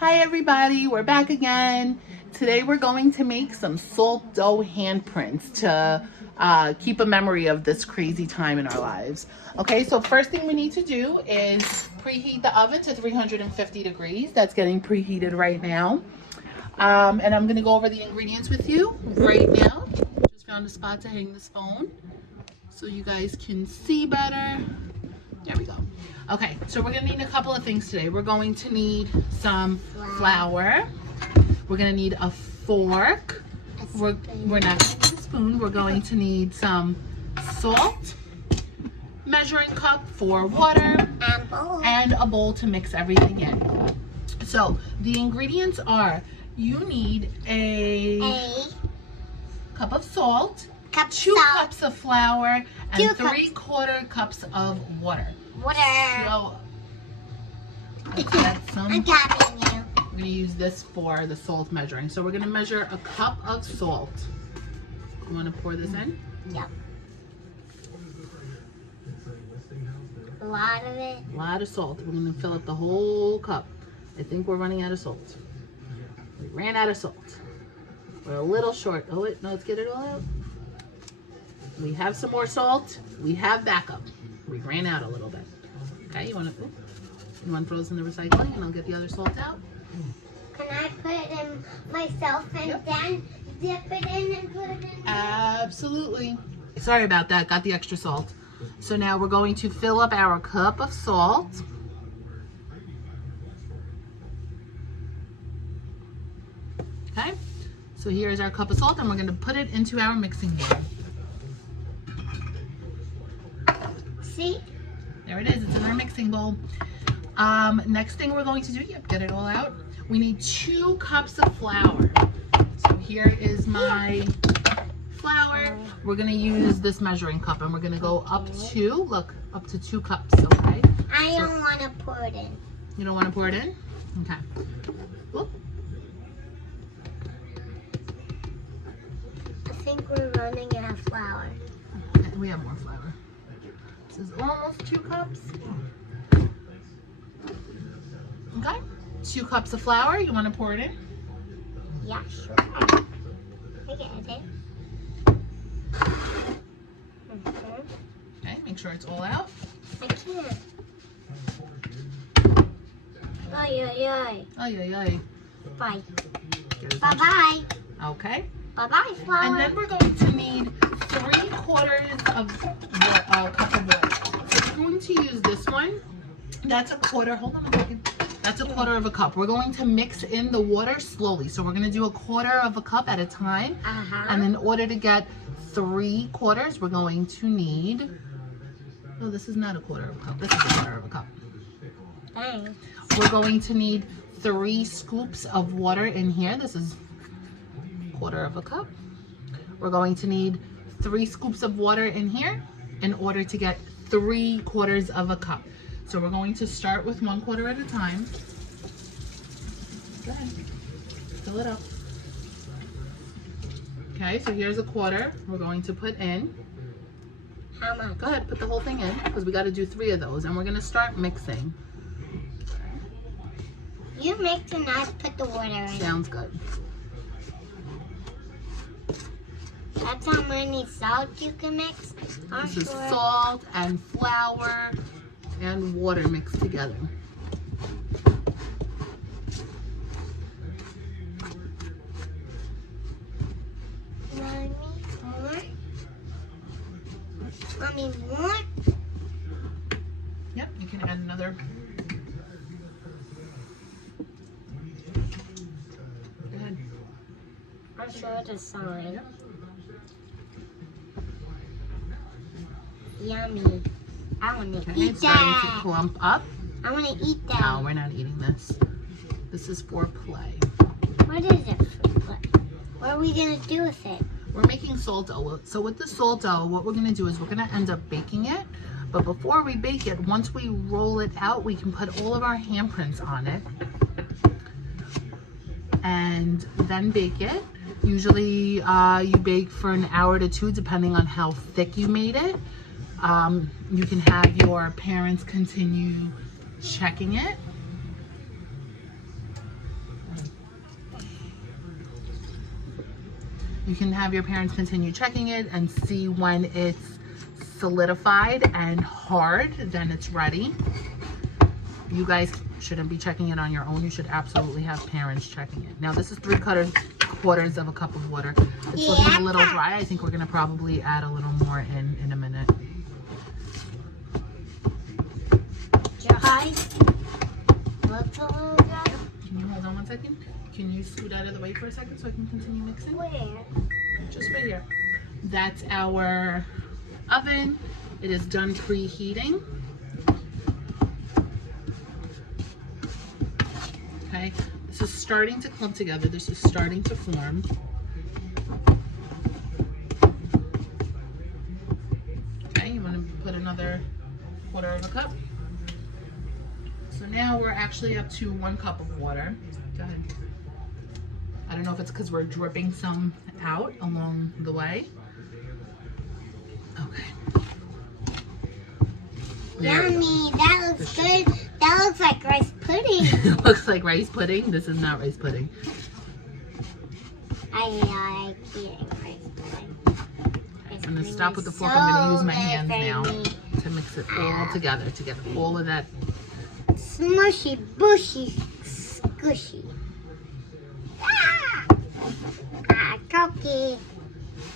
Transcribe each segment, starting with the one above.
Hi everybody, we're back again. Today we're going to make some salt dough handprints to keep a memory of this crazy time in our lives. Okay, so first thing we need to do is preheat the oven to 350 degrees. That's getting preheated right now. And I'm gonna go over the ingredients with you right now. Just found a spot to hang this phone so you guys can see better. There we go. Okay, so we're gonna need a couple of things today. We're going to need some flour. We're gonna need a fork. We're not gonna need a spoon. We're going to need some salt, measuring cup for water, and a bowl to mix everything in. So the ingredients are, you need a cup of salt, two cups of flour, and 3/4 cups of water. So, that's some. I'm tapping you. We're going to use this for the salt measuring. So we're going to measure a cup of salt. You want to pour this in? Yep. A lot of it. A lot of salt. We're going to fill up the whole cup. I think we're running out of salt. We ran out of salt. We're a little short. Oh wait, no, let's get it all out. We have some more salt. We have backup. We ran out a little bit. Okay, you want to throw this in the recycling and I'll get the other salt out? Can I put it in myself and then dip it in and put it in? Absolutely. Sorry about that, got the extra salt. So now we're going to fill up our cup of salt. Okay, so here's our cup of salt and we're going to put it into our mixing bowl. See? There it is, it's in our mixing bowl. Next thing we're going to do, get it all out. We need 2 cups of flour. So here is my flour. We're gonna use this measuring cup and we're gonna go up to 2 cups, okay? I don't want to pour it in. You don't want to pour it in? Okay. Whoop. I think we're running out of flour. We have more flour. This is almost 2 cups. Okay, 2 cups of flour. You want to pour it in? Yeah, sure. I get it. Okay, make sure it's all out. I can't. Ay, ay, ay. Ay, ay, ay. Bye. Get as much- Bye-bye. Okay. Bye-bye, flour. And then we're going to need 3/4 of a cup of water. So we're going to use this one. That's a quarter. Hold on a second. That's a 1/4 of a cup. We're going to mix in the water slowly. So we're going to do a 1/4 of a cup at a time. And in order to get 3/4, we're going to need. Oh, this is not a 1/4 of a cup. This is a 1/4 of a cup. Dang. We're going to need 3 scoops of water in here. This is 1/4 of a cup. We're going to need 3 scoops of water in here in order to get 3/4 of a cup. So we're going to start with 1/4 at a time. Go ahead, fill it up. Okay, so here's a 1/4 we're going to put in. How much? Go ahead, put the whole thing in because we got to do 3 of those and we're going to start mixing. You mix and I put the water in. Sounds good. That's how many salt you can mix? This is salt and flour and water mixed together. Mommy, more? Yep, you can add another. Go ahead. I'll show the sign. Yep. Yummy. I want to Okay, eat it's starting to that. clump up. I want to eat that. No, we're not eating this. This is for play. What is it? What are we going to do with it? We're making salt dough. So with the salt dough, what we're gonna do is we're gonna end up baking it. But before we bake it, once we roll it out, we can put all of our handprints on it and then bake it. Usually you bake for an hour to 2 depending on how thick you made it. You can have your parents continue checking it. You can have your parents continue checking it and see when it's solidified and hard, then it's ready. You guys shouldn't be checking it on your own. You should absolutely have parents checking it. Now this is 3/4 of a cup of water. It's looking a little dry. I think we're gonna probably add a little more in a minute. Dry. Can you hold on one second? Can you scoot out of the way for a second so I can continue mixing? Where? Just right here. That's our oven. It is done preheating. Okay, this is starting to clump together. This is starting to form. Okay, you want to put another 1/4 of a cup. So now we're actually up to 1 cup of water. Go ahead. I don't know if it's because we're dripping some out along the way. Okay. Yummy. That looks good. That looks like rice pudding. It looks like rice pudding. This is not rice pudding. I like eating rice pudding. I'm going to stop with the fork. I'm going to use my hands now to mix it all together to get all of that. Smushy, bushy, squishy. Cookie.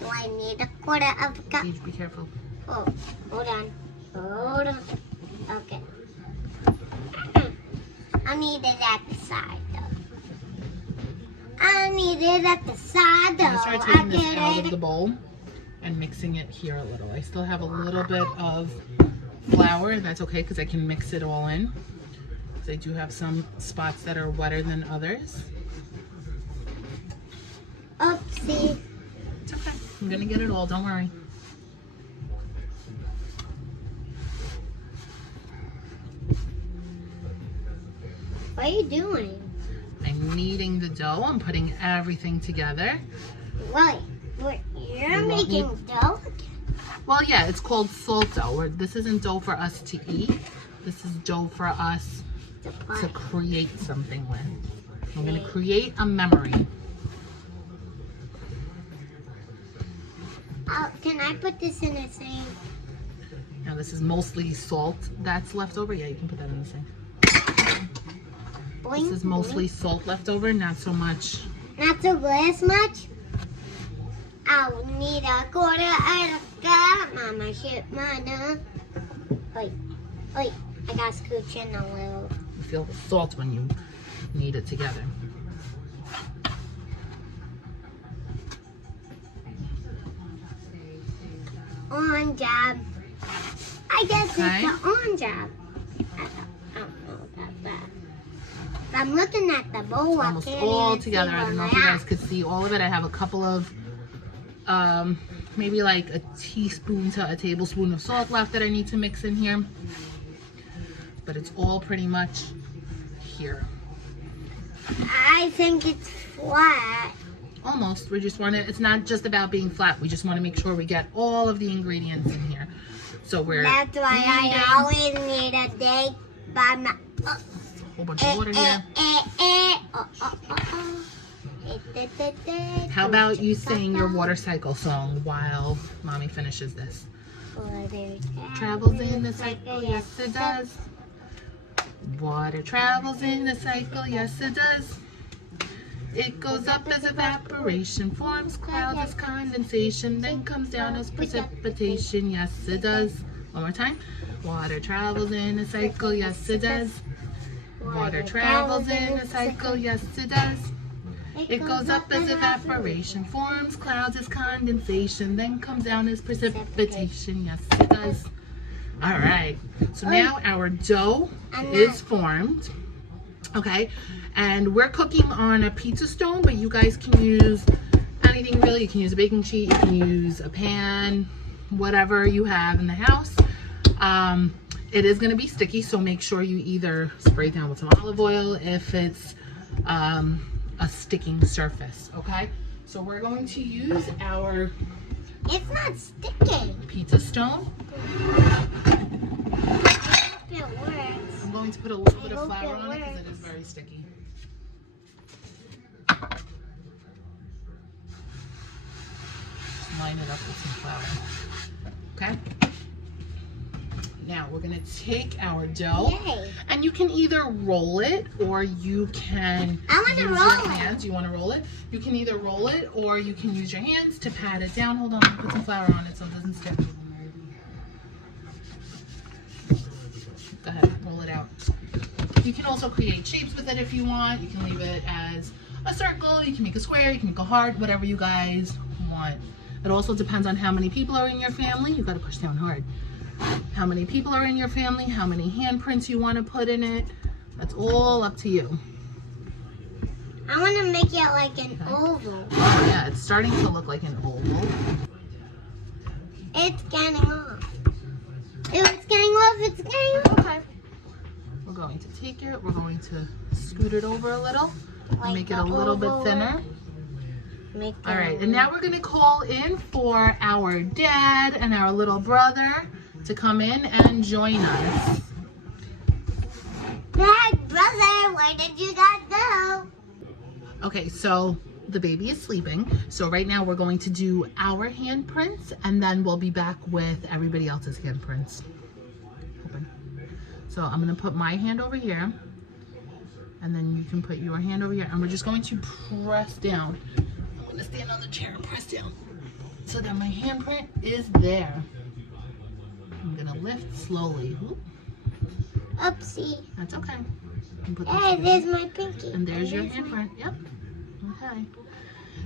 Do I need 1/4 of a cup? Paige, be careful. Oh, hold on. Hold on. Okay. I need it at the side, though. I need it at the side, though. I'm going to start taking this out of the bowl and mixing it here a little. I still have a little bit of flour. That's okay because I can mix it all in. So I do have some spots that are wetter than others. Oopsie. It's okay. I'm going to get it all. Don't worry. What are you doing? I'm kneading the dough. I'm putting everything together. Wait, you're making dough? Well, yeah, it's called salt dough. This isn't dough for us to eat. This is dough for us to create something with. I'm going to create a memory. Can I put this in a sink? Now, this is mostly salt that's left over. Yeah, you can put that in the sink. Boing, This is mostly salt left over, not so much. Not so glass much? I'll need 1/4 of a cup. Mama, shit, mama. Oi, oi, I got scooch in a little. You feel the salt when you knead it together. On job. I guess Okay. it's the on job. I don't know about that. I'm looking at the bowl. I Almost can't all even together. see I don't know where if you my guys could see all of it. I have a couple of, maybe like a teaspoon to a tablespoon of salt left that I need to mix in here. But it's all pretty much here. I think it's flat. Almost. We just want to, it's not just about being flat. We just want to make sure we get all of the ingredients in here. So we're That's why kneading. I always need a day by my. Whole bunch of water here. How about you sing your water cycle song while mommy finishes this? Travels in a cycle, yes it does. Water travels in a cycle, yes it does. It goes up as evaporation, forms clouds as condensation, then comes down as precipitation, yes it does. One more time. Water travels in a cycle, yes it does. Water travels in a cycle, yes it does. It goes up as evaporation, forms clouds as condensation, then comes down as precipitation, yes it does. All right, so now our dough is formed, okay? And we're cooking on a pizza stone, but you guys can use anything really. You can use a baking sheet, you can use a pan, whatever you have in the house. It is going to be sticky, so make sure you either spray it down with some olive oil if it's a sticking surface, okay? So we're going to use our It's not sticking. pizza stone. It works. I'm going to put a little bit of hope flour it on it because it works. is very sticky. gonna take our dough. Yay. And you can either roll it or you can I want to use roll your it. hands. You want to roll it? You can either roll it or you can use your hands to pat it down. Hold on, let me put some flour on it so it doesn't stick. Go ahead, roll it out. You can also create shapes with it if you want. You can leave it as a circle. You can make a square. You can make a heart, whatever you guys want. It also depends on how many people are in your family. You got to push down hard. How many people are in your family, how many handprints you want to put in it. That's all up to you. I want to make it like an oval. Oh yeah, it's starting to look like an oval. It's getting off. It's getting off. It's getting off. Okay. We're going to take it, we're going to scoot it over a little, Like make it the a little bit oval thinner. Make All right, and now we're gonna call in for our dad and our little brother to come in and join us. Dad, brother, where did you guys go? Okay, so the baby is sleeping. So right now we're going to do our handprints and then we'll be back with everybody else's handprints. Open. So I'm gonna put my hand over here and then you can put your hand over here and we're just going to press down. I'm gonna stand on the chair and press down so that my handprint is there. I'm gonna lift slowly. Oop, Oopsie. that's okay. And put this Hey, here. there's my pinky. And there's your handprint. Yep. Okay.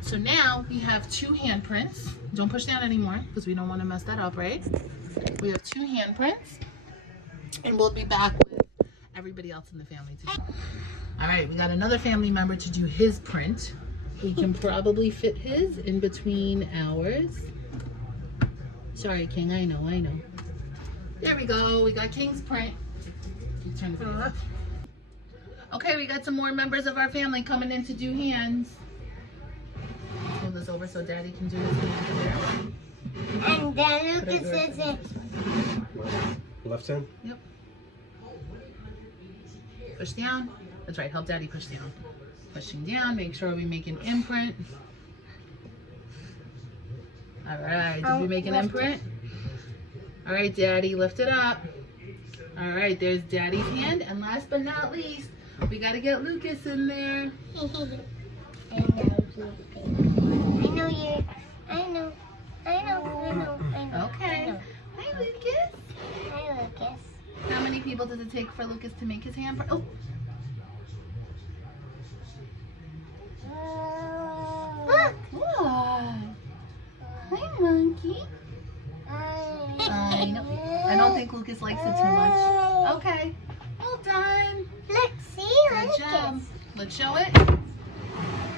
So now we have two handprints. Don't push down anymore because we don't want to mess that up, right? We have two handprints. And we'll be back with everybody else in the family today. All right, we got another family member to do his print. We can probably fit his in between ours. Sorry, King. I know. There we go. We got King's print. You turn the video off. Okay, we got some more members of our family coming in to do hands. Let's move this over so Daddy can do his hands. And then Lucas is it. Left hand? Yep. Push down. That's right, help Daddy push down. Pushing down, make sure we make an imprint. All right, did we make an imprint? All right, Daddy, lift it up. All right, there's Daddy's hand. And last but not least, we got to get Lucas in there. I know. Okay. Hi, Lucas. Hi, Lucas. How many people does it take for Lucas to make his handprint? Oh, Look. what? Hi, monkey. I know. I don't think Lucas likes it too much. Okay. Well done. Look, see, Good Lucas. job. Let's show it.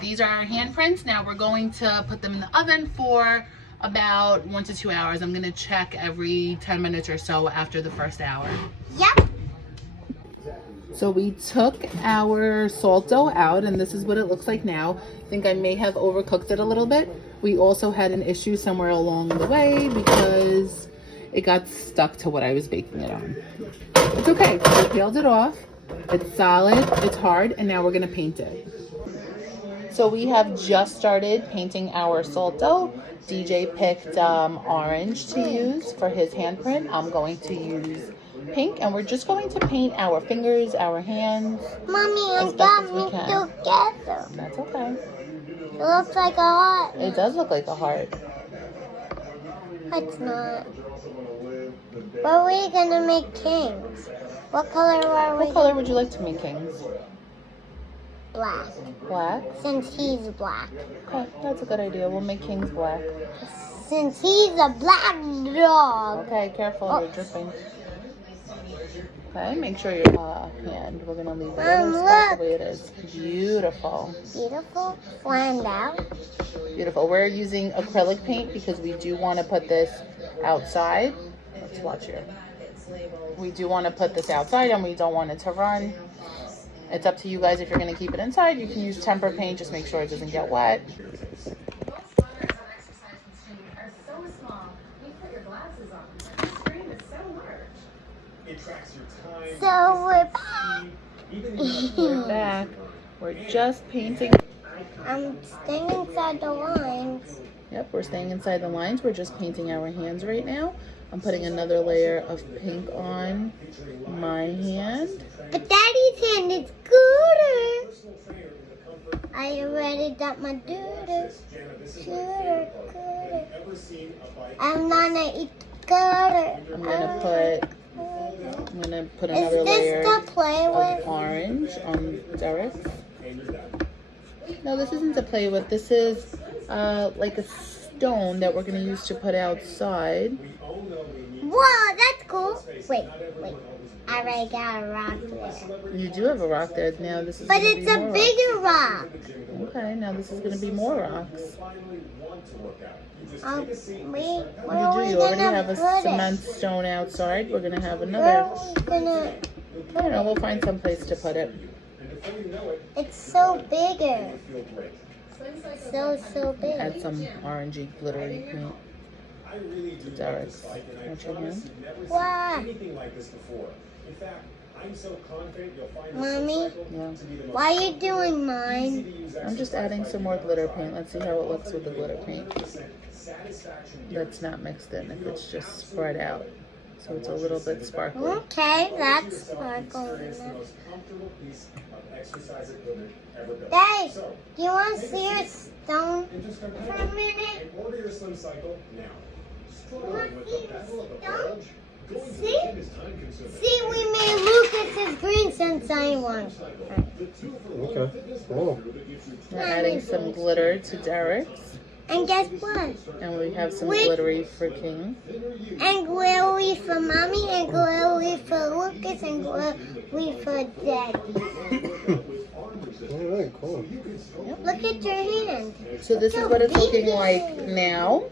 These are our handprints. Now we're going to put them in the oven for about 1 to 2 hours. I'm going to check every 10 minutes or so after the first hour. Yep. So we took our salt dough out and this is what it looks like now. I think I may have overcooked it a little bit. We also had an issue somewhere along the way because it got stuck to what I was baking it on. It's okay, we peeled it off. It's solid, it's hard, and now we're gonna paint it. So we have just started painting our salt dough. DJ picked orange to use for his handprint. I'm going to use pink, and we're just going to paint our fingers, our hands. Mommy, As it best got as we me can. together. That's okay. It looks like a heart. It does look like a heart. It's not. But we're gonna make kings. What color are we? What color would you like to make kings? Black. Black? Since he's black. Okay, that's a good idea. We'll make kings black. Since he's a black dog. Okay, careful, Oh. you're dripping. Okay, make sure your hand, we're gonna leave the other spot the way it is. Beautiful. Beautiful. Find out. Beautiful. We're using acrylic paint because we do want to put this outside. Let's watch here. We do want to put this outside and we don't want it to run. It's up to you guys if you're going to keep it inside. You can use temper paint. Just make sure it doesn't get wet. So We're back. We're just painting. I'm staying inside the lines. Yep, we're staying inside the lines. We're just painting our hands right now. I'm putting another layer of pink on my hand. But Daddy's hand is gooder. I already got my gooder. I'm gonna eat gooder. I'm gonna put another Is layer this to play of with? orange on Derek. No, this isn't to play with. This is like a stone that we're gonna use to put outside. Whoa, that's cool. Wait. I already got a rock there. You do have a rock there. Now this is But gonna it's be a more bigger rock. rocks. Okay, now this is gonna be more rocks. Wait, where You are do. we You already gonna have a put cement it? stone outside. We're gonna have Where another. are we gonna? I don't know. We'll find some place to put it. It's so bigger. So big. Add some orangey glittery paint. Derek's. Watch your hand. What? Mommy, Yeah. why are you doing mine? I'm just adding some more glitter paint. Let's see how it looks with the glitter paint. That's not mixed in. If it's just spread out, so it's a little bit sparkly. Okay, that's sparkle. Daddy, do you want to see your stone for a minute? See? See, we made Lucas's green since I won. Okay. Cool. We're adding some glitter to Derek's, And guess what? and we have some Wait. glittery for King. And glittery for Mommy, and glittery for Lucas, and glittery for Daddy. All right. Cool. Look at your hand. So this is what it's looking like now.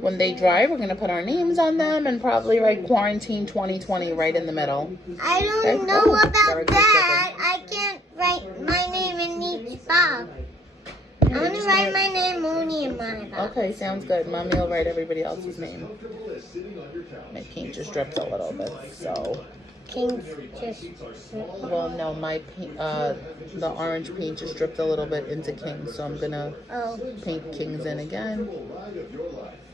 When they dry, we're gonna put our names on them and probably write Quarantine 2020 right in the middle. I don't Okay. know Oh, about Derek is that. I can't write my name in each box. I want to write my name only in my box. Okay, sounds good. Mommy will write everybody else's name. My paint just dripped a little bit, so. King's just. Well, no, my paint, the orange paint just dripped a little bit into King, so I'm gonna Oh. paint King's in again.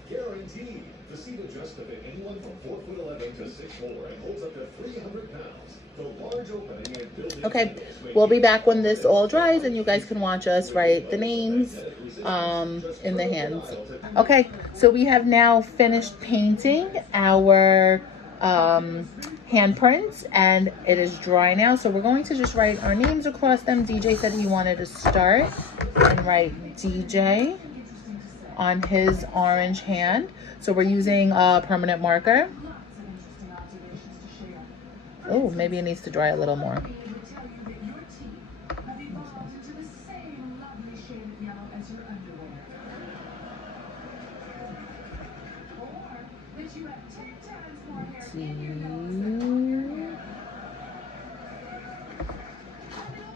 Guaranteed. The seat adjusts to fit anyone from 4'11" to 6'4" and holds up to 300 pounds. The large opening and built-in Okay, we'll be back when this all dries and you guys can watch us write the names in the hands. Okay, so we have now finished painting our handprints and it is dry now. So we're going to just write our names across them. DJ said he wanted to start and write DJ on his orange hand. So we're using a permanent marker. Oh, maybe it needs to dry a little more. Let's see.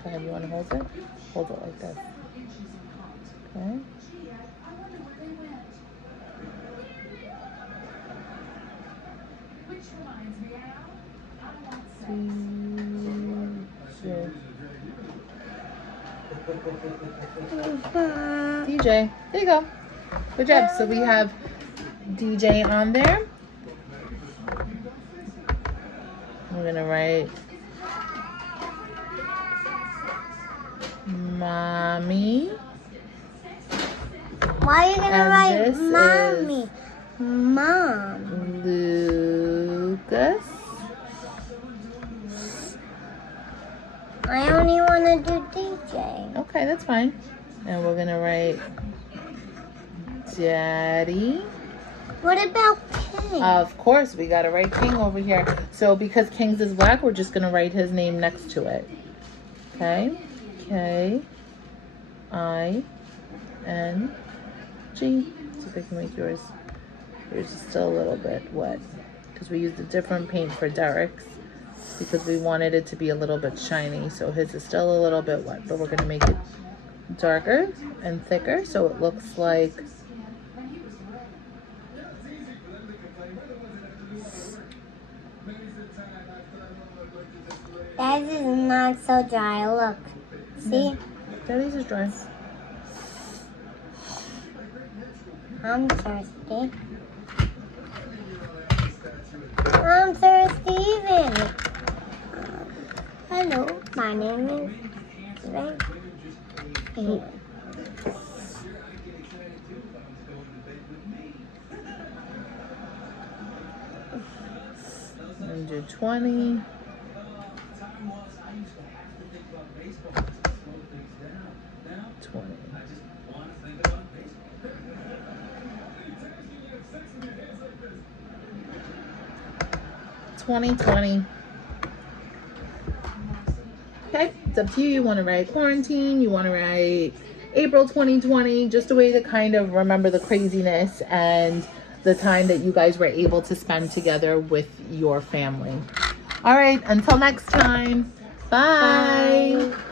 Go ahead, you want to hold it? Hold it like this. Okay. DJ, there you go. Good job. So we have DJ on there. We're gonna write Mommy. Why are you gonna And write this Mommy? is Mom. Lucas. I only want to do DJ. Okay, that's fine. And we're gonna write Daddy. What about King? Of course, we gotta write King over here. So because King's is black, we're just gonna write his name next to it. Okay? K-I-N-G. See if I can make yours. Yours is still a little bit wet because we used a different paint for Derek's because we wanted it to be a little bit shiny. So his is still a little bit wet, but we're gonna make it darker and thicker so it looks like That is not so dry. Look. See? Daddy's is dry. I'm thirsty. I'm Sir Steven. Hello, my name is Steven. 120. 20. 2020. Okay, it's up to you. You want to write quarantine, you want to write April 2020, just a way to kind of remember the craziness and the time that you guys were able to spend together with your family. All right, until next time. Bye. Bye.